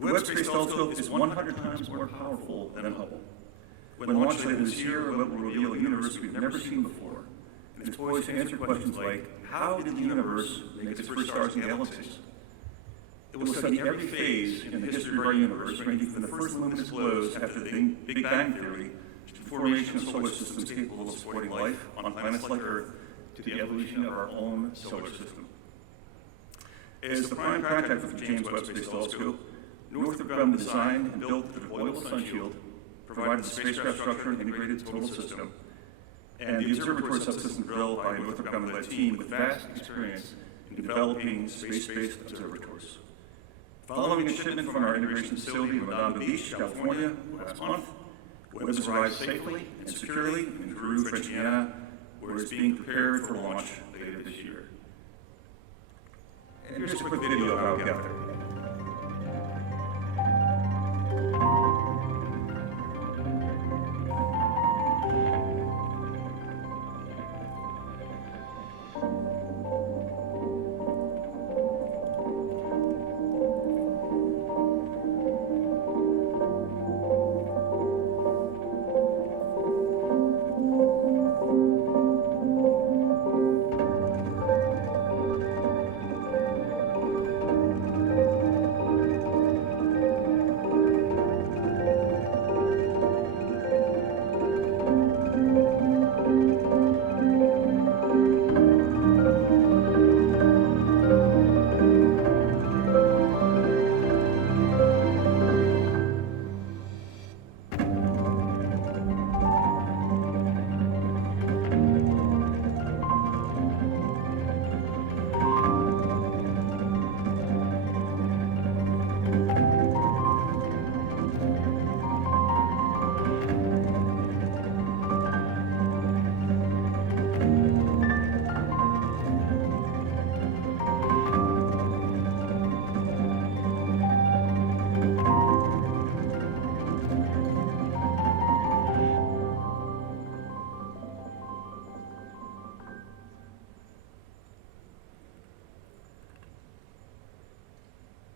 The Webb Space Telescope is 100 times more powerful than Hubble. When launched later this year, Webb will reveal a universe we've never seen before, and it's poised to answer questions like, how did the universe make its first stars and galaxies? It will study every phase in the history of our universe, ranging from the first luminous glows after the Big Bang Theory to the formation of solar systems capable of supporting life on planets like Earth to the evolution of our own solar system. As the prime contractor for the James Webb Space Telescope, Northrop Grumman designed and built the deployable sun shield, provided the spacecraft structure and integrated total system, and the observatory subsystem built by a Northrop Grumman-led team with vast experience in developing space-based observatories. Following a shipment from our integration facility in Redondo Beach, California, last month, Webb has arrived safely and securely in Peru, French Guiana, where it's being prepared for launch later this year. And here's a quick video of how we got there.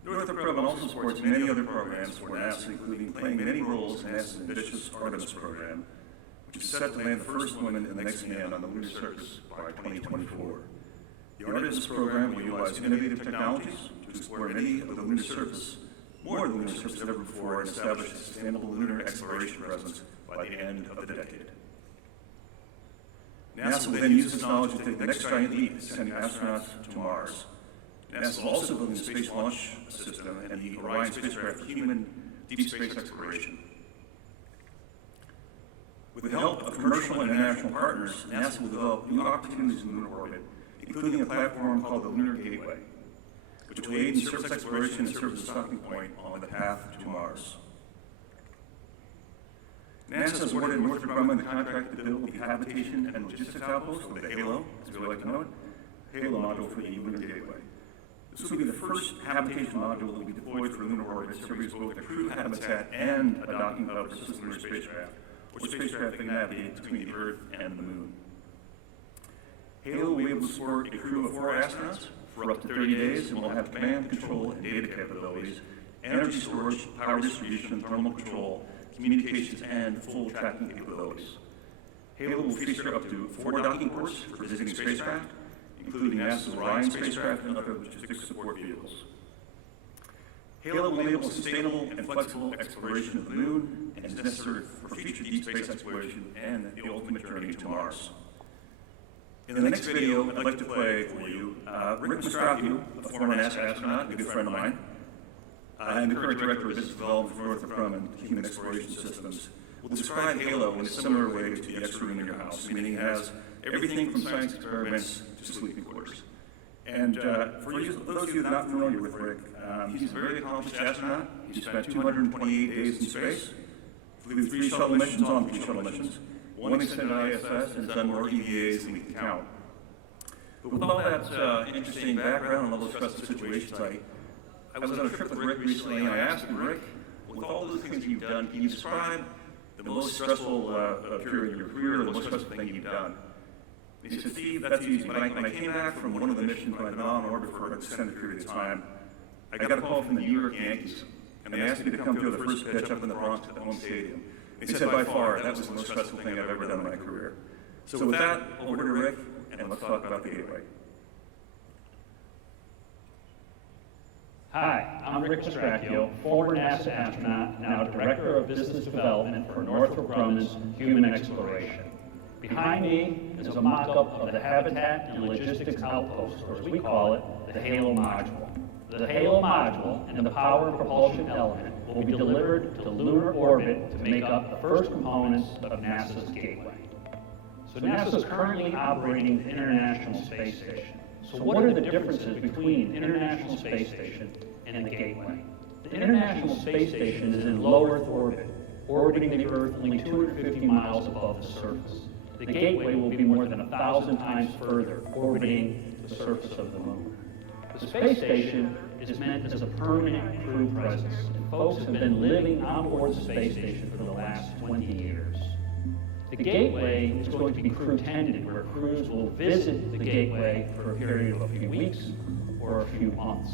Northrop Grumman also supports many other programs for NASA, including playing many roles in NASA's ambitious Artemis program, which is set to land the first woman and the next man on the lunar surface by 2024. The Artemis program will utilize innovative technologies to explore many of the lunar surface, more of the lunar surface than ever before, and establish a sustainable lunar exploration presence by the end of the decade. NASA will then use this knowledge to take the next giant leap, sending astronauts to Mars. NASA is also building the Space Launch System and the Orion spacecraft for human deep space exploration. With the help of commercial and international partners, NASA will develop new opportunities in lunar orbit, including a platform called the Lunar Gateway, which will aid in surface exploration and serve as a stopping point on the path to Mars. NASA has awarded Northrop Grumman the contract to build the habitation and logistics outpost, or the HALO, as we like to know it, HALO module for the Lunar Gateway. This will be the first habitation module that will be deployed for lunar orbit, serving as both a crew habitat and a docking hub for system lunar spacecraft, or spacecraft that can navigate between the Earth and the Moon. HALO will be able to support a crew of 4 astronauts for up to 30 days and will have command, control, and data capabilities, energy storage, power distribution, thermal control, communications, and full tracking capabilities. HALO will feature up to 4 docking ports for visiting spacecraft, including NASA's Orion spacecraft and other logistics support vehicles. HALO will enable sustainable and flexible exploration of the Moon and is necessary for future deep space exploration and the ultimate journey to Mars. In the next video, I'd like to play for you Rick Mastracchio, a former NASA astronaut and a good friend of mine, and the current director of business development for Northrop Grumman Human Exploration Systems, will describe HALO in a similar way to the extra room in your house, meaning it has everything from science experiments to sleeping quarters. And for those of you not familiar with Rick, he's a very accomplished astronaut. He spent 228 days in space, flew 3 shuttle missions on 3 shuttle missions, 1 extended ISS, and done more EVAs than we can count. But with all that interesting background and all those stressful situations, I was on a trip with Rick recently, and I asked him, Rick, with all those things you've done, can you describe the most stressful period in your career, the most stressful thing you've done? And he said, Steve, that's easy. When I came back from one of the missions, when I'd been on orbit for an extended period of time, I got a call from the New York Yankees and they asked me to come throw the first pitch up in the Bronx at the home stadium. They said by far that was the most stressful thing I've ever done in my career. So with that, over to Rick, and let's talk about the Gateway. Hi, I'm Rick Stracchio, former NASA astronaut, now Director of Business Development for Northrop Grumman's Human Exploration. Behind me is a mock-up of the Habitat and Logistics Outpost, or as we call it, the HALO module. The HALO module and the power and propulsion element will be delivered to lunar orbit to make up the first components of NASA's Gateway. So NASA is currently operating the International Space Station. So what are the differences between the International Space Station and the Gateway? The International Space Station is in low Earth orbit, orbiting the Earth only 250 miles above the surface. The Gateway will be more than 1,000 times further, orbiting the surface of the Moon. The space station is meant as a permanent crew presence, and folks have been living on board the space station for the last 20 years. The Gateway is going to be crew-tended, where crews will visit the Gateway for a period of a few weeks or a few months.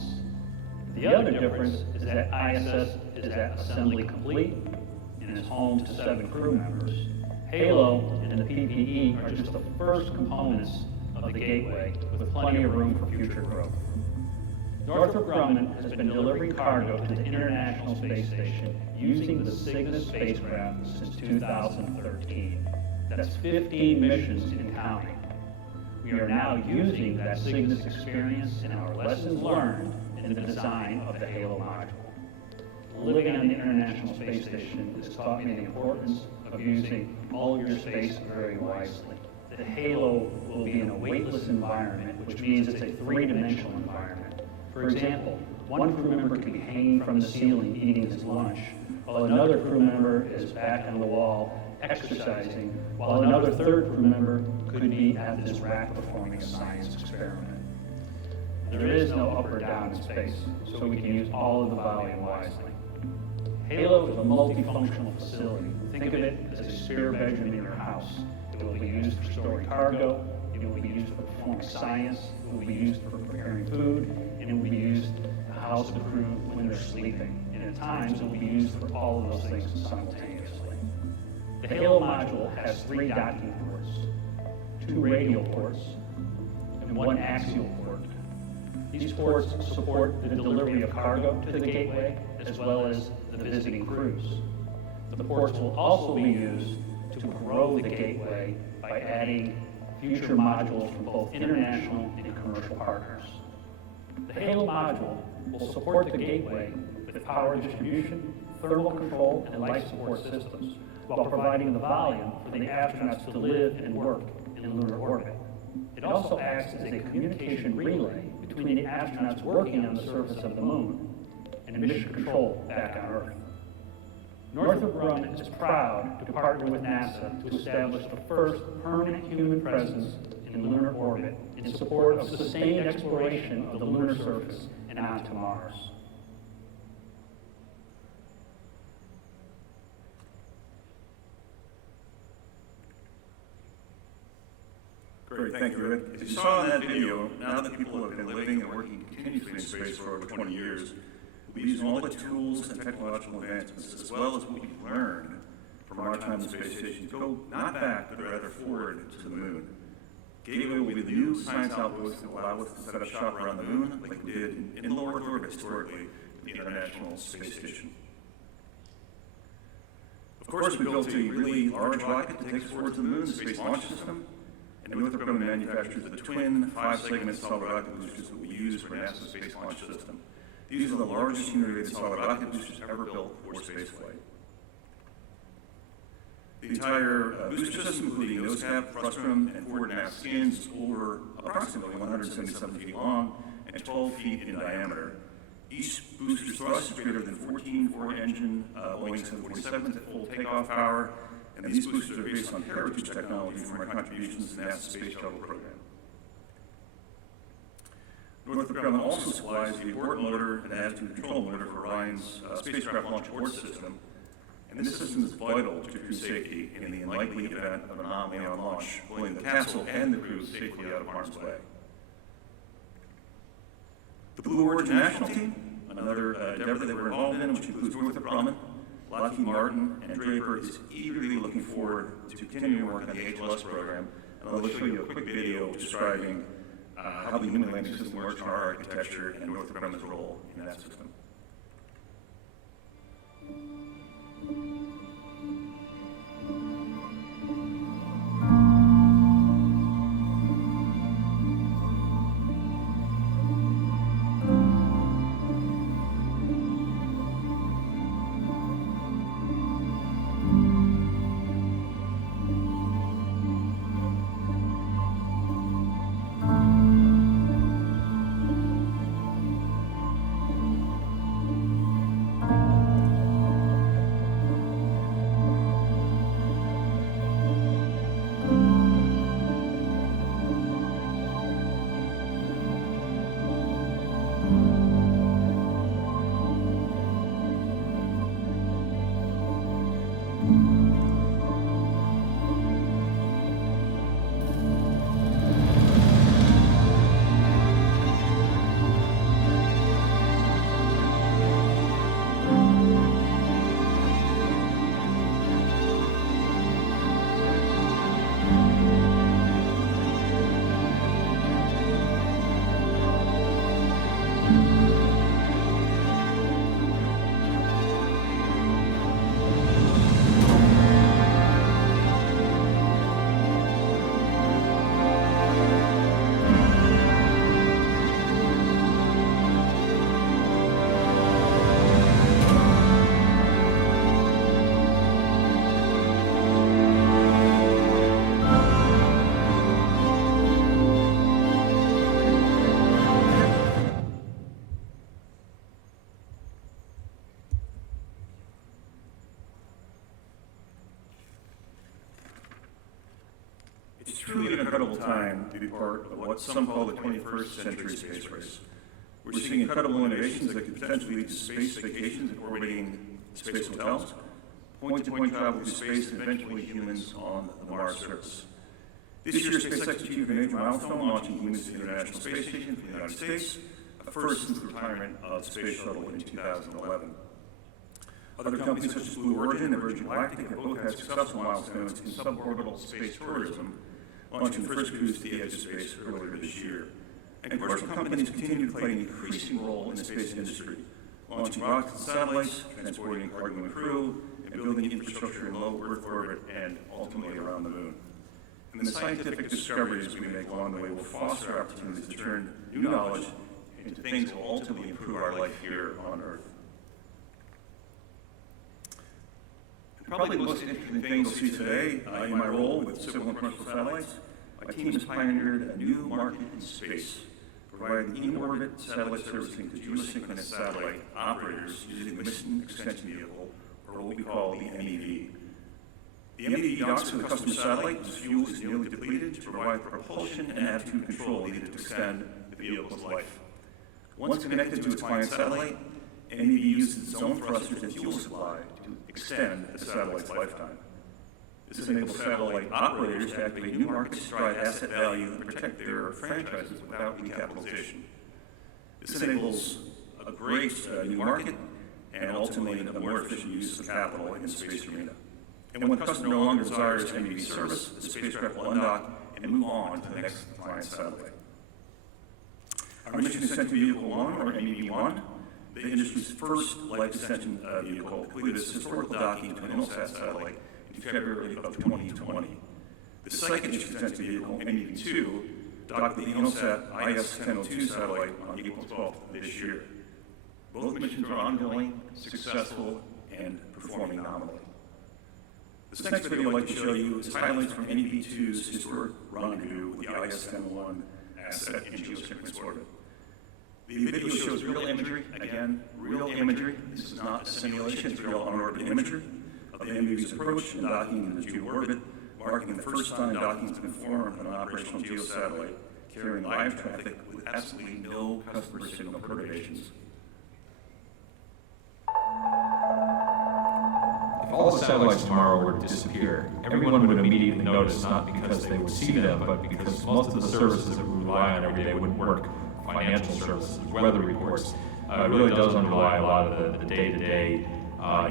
The other difference is that ISS is at assembly complete and is home to 7 crew members. HALO and the PPE are just the first components of the Gateway, with plenty of room for future growth. Northrop Grumman has been delivering cargo to the International Space Station using the Cygnus spacecraft since 2013. That's 15 missions and counting. We are now using that Cygnus experience and our lessons learned in the design of the HALO module. Living on the International Space Station has taught me the importance of using all of your space very wisely. The HALO will be in a weightless environment, which means it's a 3-dimensional environment. For example, one crew member could be hanging from the ceiling eating his lunch, while another crew member is back on the wall exercising, while another third crew member could be at this rack performing a science experiment. There is no up or down in space, so we can use all of the volume wisely. HALO is a multifunctional facility. Think of it as a spare bedroom in your house. It will be used for storing cargo, it will be used for performing science, it will be used for preparing food, and it will be used to house the crew when they're sleeping. And at times, it will be used for all of those things simultaneously. The HALO module has 3 docking ports, 2 radial ports, and 1 axial port. These ports support the delivery of cargo to the Gateway, as well as the visiting crews. The ports will also be used to grow the Gateway by adding future modules from both international and commercial partners. The HALO module will support the Gateway with power distribution, thermal control, and life support systems, while providing the volume for the astronauts to live and work in lunar orbit. It also acts as a communication relay between the astronauts working on the surface of the Moon and mission control back on Earth. Northrop Grumman is proud to partner with NASA to establish the first permanent human presence in lunar orbit in support of sustained exploration of the lunar surface and onto Mars. Great, thank you, Rick. As you saw in that video, now that people have been living and working continuously in space for over 20 years, we'll be using all the tools and technological advancements, as well as what we've learned from our time in the space station, to go not back, but rather forward to the Moon. Gateway will be the new science outpost that will allow us to set up shop around the Moon, like we did in low Earth orbit historically with the International Space Station. Of course, we built a really large rocket that takes us forward to the Moon, the Space Launch System. And Northrop Grumman manufactures the twin 5-segment solid rocket boosters that we use for NASA's Space Launch System. These are the largest human-rated solid rocket boosters ever built for spaceflight. The entire booster system, including nose cap, frustrum, and forward mast skins, is over approximately 177 feet long and 12 feet in diameter. Each booster's thrust is greater than 14 4-engine Boeing 747s at full takeoff power. And these boosters are based on heritage technology from our contributions to NASA's Space Shuttle program. Northrop Grumman also supplies the abort motor and attitude control motor for Orion's spacecraft launch abort system. And this system is vital to crew safety in the unlikely event of an anomaly on launch, pulling the capsule and the crew safely out of harm's way. The Blue Origin National Team, Another endeavor that we're involved in, which includes Northrop Grumman, Lockheed Martin, and Draper, is eagerly looking forward to continuing work on the HLS program. And I'll show you a quick video describing how the human landing system works in our architecture and Northrop Grumman's role in that system. It's truly an incredible time to be part of what some call the 21st century space race. We're seeing incredible innovations that could potentially lead to space vacations and orbiting space hotels, point-to-point travel through space, and eventually humans on the Mars surface. This year, SpaceX achieved a major milestone, launching humans to the International Space Station from the United States, a first since the retirement of the Space Shuttle in 2011. Other companies such as Blue Origin and Virgin Galactic have both had successful milestones in suborbital space tourism, launching the first cruise to the edge of space earlier this year. And commercial companies continue to play an increasing role in the space industry, launching rockets and satellites, transporting cargo and crew, and building infrastructure in low Earth orbit and ultimately around the moon. And the scientific discoveries we make along the way will foster opportunities to turn new knowledge into things that will ultimately improve our life here on Earth. Probably the most interesting thing you'll see today in my role with civil and commercial satellites, my team has pioneered a new market in space, providing in-orbit satellite servicing to geosynchronous satellite operators using the Mission Extension Vehicle, or what we call the MEV. The MEV docks to the customer satellite whose fuel is nearly depleted to provide propulsion and attitude control needed to extend the vehicle's life. Once connected to its client satellite, MEV uses its own thrusters and fuel supply to extend the satellite's lifetime. This enables satellite operators to activate new markets, drive asset value, and protect their franchises without recapitalization. This enables a great new market and ultimately a more efficient use of capital in the space arena. And when the customer no longer desires MEV service, the spacecraft will undock and move on to the next client satellite. Our Mission Extension Vehicle 1, or MEV-1, the industry's first life extension vehicle, completed its historical docking to an Intelsat satellite in February of 2020. The second extension vehicle, MEV-2, docked the Intelsat IS-1002 satellite on April 12th this year. Both missions are ongoing, successful, and performing nominally. This next video I'd like to show you is highlights from MEV-2's historic rendezvous with the IS-1001 asset in geosynchronous orbit. The video shows real imagery, again, real imagery. This is not a simulation, it's real on-orbit imagery of the MEV's approach and docking in the geo-orbit, marking the first time docking has been performed on an operational geosatellite, carrying live traffic with absolutely no customer signal perturbations. If all the satellites tomorrow were to disappear, everyone would immediately notice, not because they would see them, but because most of the services that we rely on every day wouldn't work. Financial services, weather reports, It really does underlie a lot of the day-to-day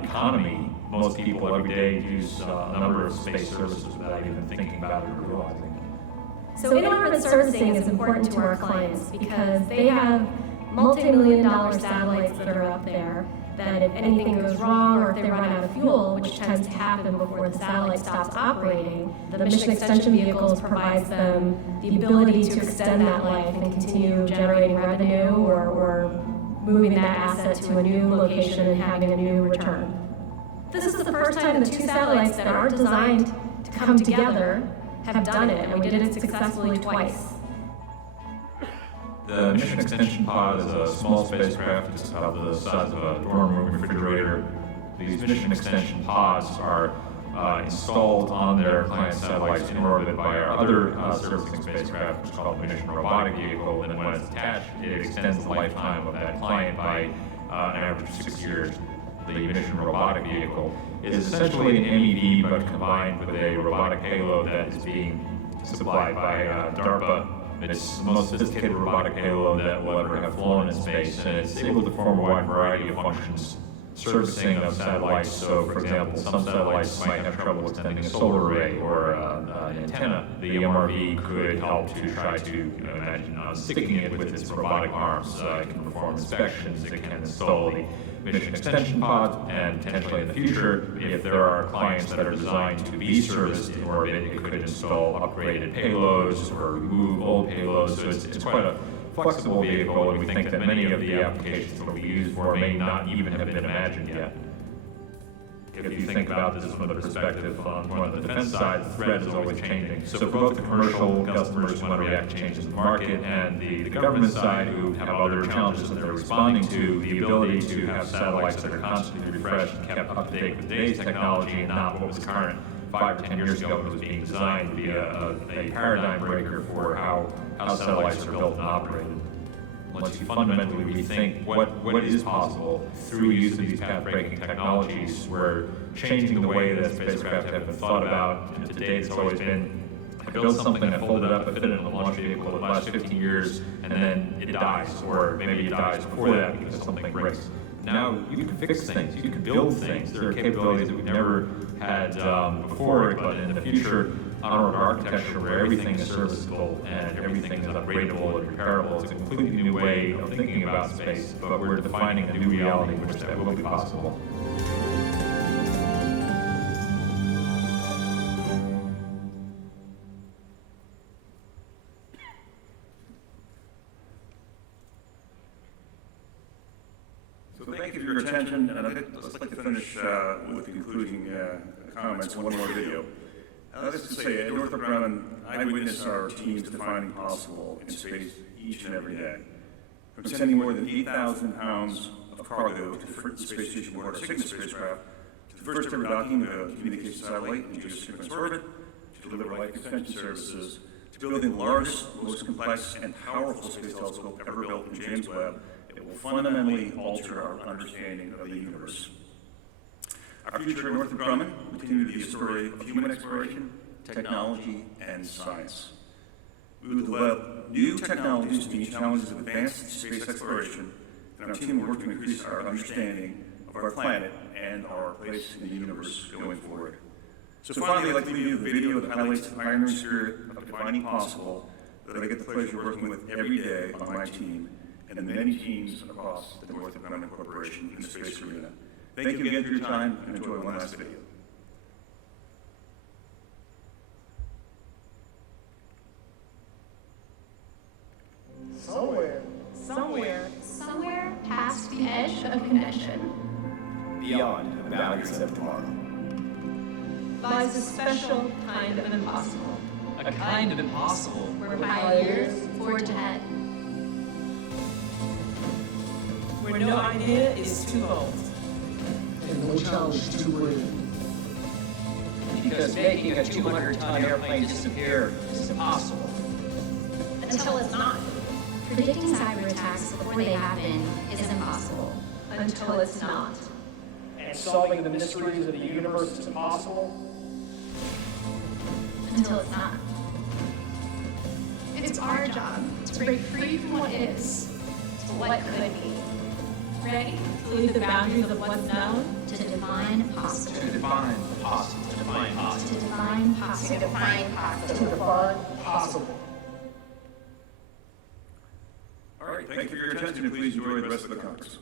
economy. Most people every day use a number of space services without even thinking about it or realizing it. So in-orbit servicing is important to our clients because they have multi-million-dollar satellites that are up there that if anything goes wrong or if they run out of fuel, which tends to happen before the satellite stops operating, the mission extension vehicles provides them the ability to extend that life and continue generating revenue or moving that asset to a new location and having a new return. This is the first time the two satellites that aren't designed to come together have done it, and we did it successfully twice. The mission extension pod is a small spacecraft. It's about the size of a dorm room refrigerator. These mission extension pods are installed on their client satellites in orbit by our other servicing spacecraft, which is called the Mission Robotic Vehicle. And then when it's attached, it extends the lifetime of that client by an average of 6 years. The Mission Robotic Vehicle is essentially an MEV, but combined with a robotic payload that is being supplied by DARPA. It's the most sophisticated robotic payload that will ever have flown in space, and it's able to perform a wide variety of functions, servicing of satellites. So, for example, some satellites might have trouble extending a solar array or an antenna. The MRV could help to try to imagine sticking it with its robotic arms. It can perform inspections, it can install the mission extension pod, and potentially in the future, if there are clients that are designed to be serviced in orbit, it could install upgraded payloads or remove old payloads. So it's quite a flexible vehicle, and we think that many of the applications it will be used for may not even have been imagined yet. If you think about this from the perspective on one of the defense side, the threat is always changing. So for both the commercial customers who want to react to changes in the market and the government side who have other challenges that they're responding to, the ability to have satellites that are constantly refreshed and kept up to date with today's technology and not what was current 5 or 10 years ago when it was being designed would be a paradigm breaker for how satellites are built and operated. Once you fundamentally rethink what is possible through use of these path-breaking technologies, we're changing the way that spacecraft have been thought about. And to date, it's always been, I build something, I fold it up, I fit it in a launch vehicle, it lasts 15 years, and then it dies, or maybe it dies before that because something breaks. Now you can fix things, you can build things. There are capabilities that we've never had before, but in the future, on-orbit architecture where everything is serviceable and everything is upgradable and repairable. It's a completely new way of thinking about space, but we're defining a new reality in which that will be possible. So thank you for your attention, and I'd like to finish with the concluding comments and one more video. Let's just say, at Northrop Grumman, I witness our teams defining possible in space each and every day. From sending more than 8,000 pounds of cargo to the space station aboard our Cygnus spacecraft, to the first ever docking of a communication satellite in geosynchronous orbit, to deliver life extension services, to building the largest, most complex, and powerful space telescope ever built in James Webb, it will fundamentally alter our understanding of the universe. Our future at Northrop Grumman will continue to be a story of human exploration, technology, and science. We will develop new technologies to meet challenges of advanced space exploration, and our team will work to increase our understanding of our planet and our place in the universe going forward. So finally, I'd like to leave you with a video that highlights the pioneering spirit of defining possible that I get the pleasure of working with every day on my team and the many teams across the Northrop Grumman Corporation in the space arena. Thank you again for your time, and enjoy one last video. Somewhere past the edge of connection beyond the boundaries of tomorrow lies a special kind of impossible, a kind of impossible where pioneers forge ahead. Where no idea is too old. And no challenge too great. because making a 200-ton airplane disappear is impossible. Until it's not. Predicting cyber attacks before they happen is impossible. Until it's not. And solving the mysteries of the universe is impossible. Until it's not. It's our job to break free from what is to what could be. include the boundaries of what's known, to define possible, To define possible. to define possible, To define possible. All right, thank you for your attention, and please enjoy the rest of the conference.